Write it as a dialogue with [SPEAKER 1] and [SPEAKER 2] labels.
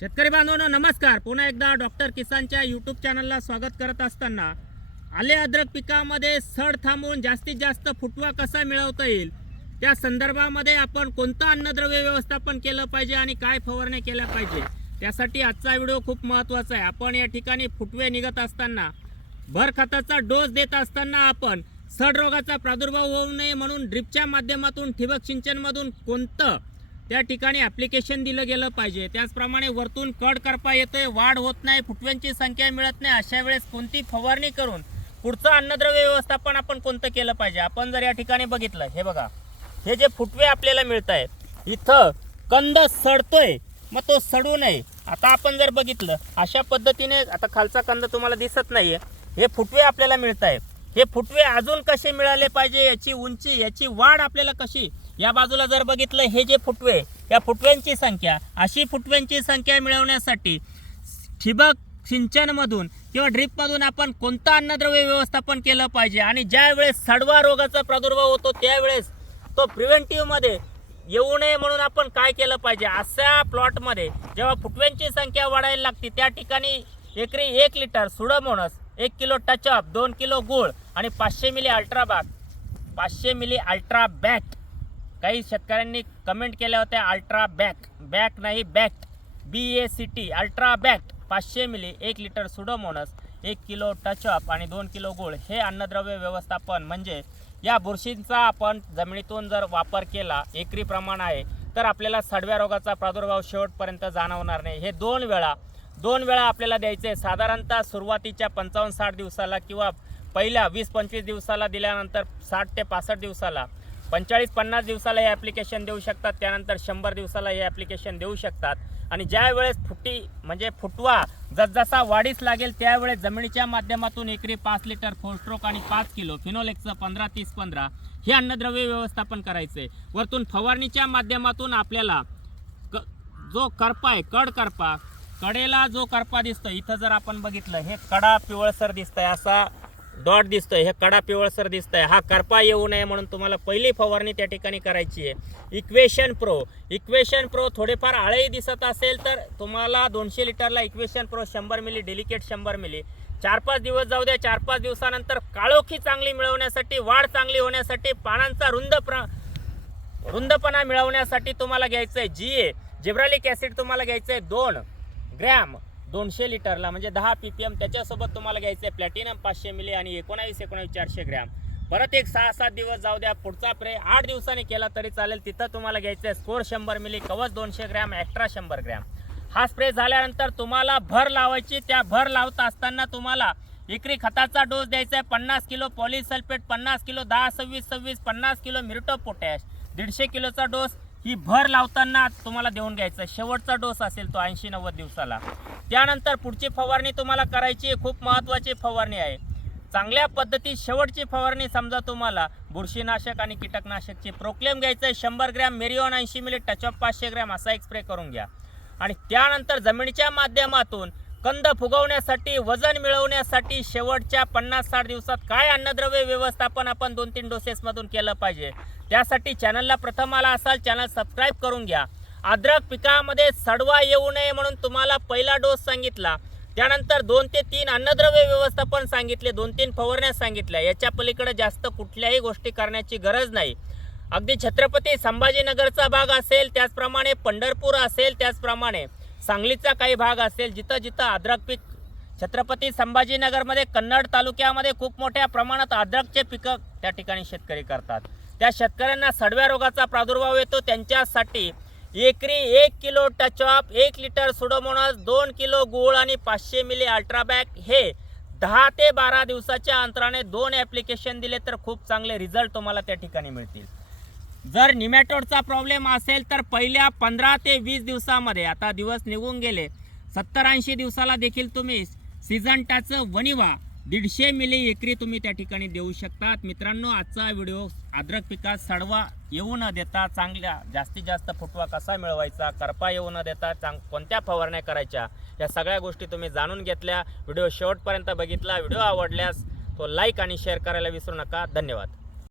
[SPEAKER 1] शेतकरी बांधवांनो नमस्कार. पुन्हा एकदा डॉक्टर किसानच्या यूट्यूब चॅनलला स्वागत करत असताना आले अद्रक पिकामध्ये सड थांबवून जास्तीत जास्त फुटवा कसा मिळवता येईल? त्या संदर्भामध्ये आपण कोणतं अन्नद्रव्य व्यवस्थापन केलं पाहिजे आणि काय फवारण्या केल्या पाहिजे? त्यासाठी आजचा व्हिडिओ खूप महत्त्वाचा आहे. आपण या ठिकाणी फुटवे निघत असताना भर खताचा डोस देत असताना आपण सड रोगाचा प्रादुर्भाव होऊ नये म्हणून ड्रिपच्या माध्यमातून ठिबक सिंचनमधून कोणतं त्या ठिकाणी ॲप्लिकेशन दिलं गेलं पाहिजे. त्याचप्रमाणे वरतून कड करपा येतोय वाढ होत नाही फुटव्यांची संख्या मिळत नाही अशा वेळेस कोणती फवारणी करून पुढचं अन्नद्रव्य व्यवस्थापन आपण कोणतं केलं पाहिजे? आपण जर या ठिकाणी बघितलं हे बघा हे जे फुटवे आपल्याला मिळत आहेत इथं कंद सडतोय मग तो सडू नये. आता आपण जर बघितलं अशा पद्धतीने आता खालचा कंद तुम्हाला दिसत नाहीये हे फुटवे आपल्याला मिळत आहे हे फुटवे अजून कसे मिळाले पाहिजे? याची उंची याची वाढ आपल्याला कशी? या बाजूला जर बघितलं हे जे फुटवे या फुटव्यांची संख्या अशी फुटव्यांची संख्या मिळवण्यासाठी ठिबक सिंचनमधून किंवा ड्रीपमधून आपण कोणतं अन्नद्रव्य व्यवस्थापन केलं पाहिजे? आणि ज्यावेळेस सडवा रोगाचा प्रादुर्भाव होतो त्यावेळेस तो प्रिव्हेंटिव्हमध्ये येऊ नये म्हणून आपण काय केलं पाहिजे? अशा प्लॉटमध्ये जेव्हा फुटव्यांची संख्या वाढायला लागते त्या ठिकाणी एकरी एक लिटर सुडमोनस एक किलो टचअप दोन किलो गूळ आणि पाचशे मिली अल्ट्राबॅक पाचशे मिली अल्ट्रा बॅट काही शेतकऱ्यांनी कमेंट केल्या होत्या अल्ट्रा बॅक. बॅक नाही bat B A C T ultra bat पाचशे मिली एक लिटर सुडोमोनस एक किलो टचअप आणि दोन किलो गूळ. हे अन्नद्रव्य व्यवस्थापन म्हणजे या बुरशींचा आपण जमिनीतून जर वापर केला एकरी प्रमाण आहे तर आपल्याला सडव्या रोगाचा प्रादुर्भाव शेवटपर्यंत जाणवणार नाही. हे दोन वेळा दोन वेळा आपल्याला द्यायचे. साधारणतः सुरुवातीच्या पंचावन्न साठ दिवसाला किंवा पहिल्या वीस पंचवीस दिवसाला दिल्यानंतर साठ ते पासष्ट दिवसाला पंचेचाळीस पन्नास दिवसाला हे ॲप्लिकेशन देऊ शकतात त्यानंतर शंभर दिवसाला हे ॲप्लिकेशन देऊ शकतात. आणि ज्या वेळेस फुटी म्हणजे फुटवा जसजसा वाढीस लागेल त्यावेळेस जमिनीच्या माध्यमातून एकरी पाच लिटर फोरस्ट्रोक आणि पाच किलो फिनोलेक्सचं पंधरा तीस पंधरा हे अन्नद्रव्य व्यवस्थापन करायचं आहे वरतून फवारणीच्या माध्यमातून आपल्याला क जो करपा आहे कड करपा कडेला जो करपा दिसतो इथं जर आपण बघितलं हे कडा पिवळसर दिसतंय. असा डॉट दिसतोय हे कडा पिवळसर दिसतंय. हा करपा येऊ नये म्हणून तुम्हाला पहिली फवारणी त्या ठिकाणी करायची आहे. Equation pro. इक्वेशन प्रो थोडेफार आळेही दिसत असेल तर तुम्हाला दोनशे लिटरला इक्वेशन प्रो शंभर मिली डेलिकेट शंभर मिली. चार पाच दिवस जाऊ द्या चार पाच दिवसानंतर काळोखी चांगली मिळवण्यासाठी वाढ चांगली होण्यासाठी पानांचा रुंद प्र रुंदपणा मिळवण्यासाठी तुम्हाला घ्यायचं आहे जी ए जिब्रालिक ॲसिड तुम्हाला घ्यायचं आहे दोन ग्रॅम. दोनशे लिटरला म्हणजे दहा पी पी एम त्याच्यासोबत तुम्हाला घ्यायचं आहे प्लॅटिनम पाचशे मिली आणि एकोणावीस एकोणावीस चारशे ग्रॅम. परत एक सहा सात दिवस जाऊ द्या पुढचा प्रे आठ दिवसांनी केला तरी चालेल. तिथं तुम्हाला घ्यायचं आहे स्कोर शंभर मिली कवच दोनशे ग्रॅम एक्स्ट्रा शंभर ग्रॅम. हा स्प्रे झाल्यानंतर तुम्हाला भर लावायची त्या भर लावत असताना तुम्हाला विक्री खताचा डोस द्यायचा आहे पन्नास किलो पॉलिसल्फेट पन्नास किलो दहा सव्वीस सव्वीस पन्नास किलो मिरटो पोटॅश दीडशे किलोचा डोस ही भर लावताना तुम्हाला देऊन घ्यायचा. शेवटचा डोस असेल तो ऐंशी नव्वद दिवसाला. त्यानंतर पुढची फवारणी तुम्हाला करायची खूप महत्त्वाची फवारणी आहे. चांगल्या पद्धतीत शेवटची फवारणी समजा तुम्हाला बुरशीनाशक आणि कीटकनाशकची प्रोक्लेम घ्यायचं आहे. शंभर ग्रॅम मेरिओन ऐंशी मिली टचअप पाचशे ग्रॅम असा एक स्प्रे करून घ्या. आणि त्यानंतर जमिनीच्या माध्यमातून कंद फुगवण्यासाठी वजन मिळवण्यासाठी शेवटच्या पन्नास साठ दिवसात काय अन्नद्रव्य व्यवस्थापन आपण दोन तीन डोसेसमधून केलं पाहिजे? त्यासाठी चॅनलला प्रथम आला असाल चॅनल सबस्क्राईब करून घ्या. अद्रक पिकामध्ये सडवा येऊ नये म्हणून तुम्हाला पहिला डोस सांगितला. त्यानंतर दोन ते तीन अन्नद्रव्य व्यवस्थापन सांगितले दोन तीन फवारण्या सांगितल्या. याच्या पलीकडे जास्त कुठल्याही गोष्टी करण्याची गरज नाही. अगदी छत्रपती संभाजीनगरचा भाग असेल त्याचप्रमाणे पंढरपूर असेल त्याचप्रमाणे सांगलीचा काही भाग असेल जिथं जिथं अद्रक पीक छत्रपती संभाजीनगरमध्ये कन्नड तालुक्यामध्ये खूप मोठ्या प्रमाणात अद्रकचे पिकं त्या ठिकाणी शेतकरी करतात. त्या शेतकऱ्यांना सडव्या रोगाचा प्रादुर्भाव येतो. त्यांच्यासाठी एकरी एक किलो टचअप एक लिटर सुडोमोनस दोन किलो गूळ आणि पाचशे मिली अल्ट्राबॅक हे दहा ते बारा दिवसाच्या अंतराने दोन ॲप्लिकेशन दिले तर खूप चांगले रिझल्ट तुम्हाला त्या ठिकाणी मिळतील. जर निमॅटोडचा प्रॉब्लेम असेल तर पहिल्या पंधरा ते वीस दिवसामध्ये आता दिवस निघून गेले सत्तर ऐंशी दिवसाला देखील तुम्ही सिझंटाचं वनिवा दीडशे मिली एकरी तुम्ही त्या ठिकाणी देऊ शकतात. मित्रांनो आजचा व्हिडिओ अद्रक पिकात सडवा येऊ न देता चांगल्या जास्तीत जास्त फुटवा कसा मिळवायचा करपा येऊ न देता चांग कोणत्या फवारण्या करायच्या या सगळ्या गोष्टी तुम्ही जाणून घेतल्या. व्हिडिओ शेवटपर्यंत बघितला व्हिडिओ आवडल्यास तो लाईक आणि शेअर करायला विसरू नका. धन्यवाद.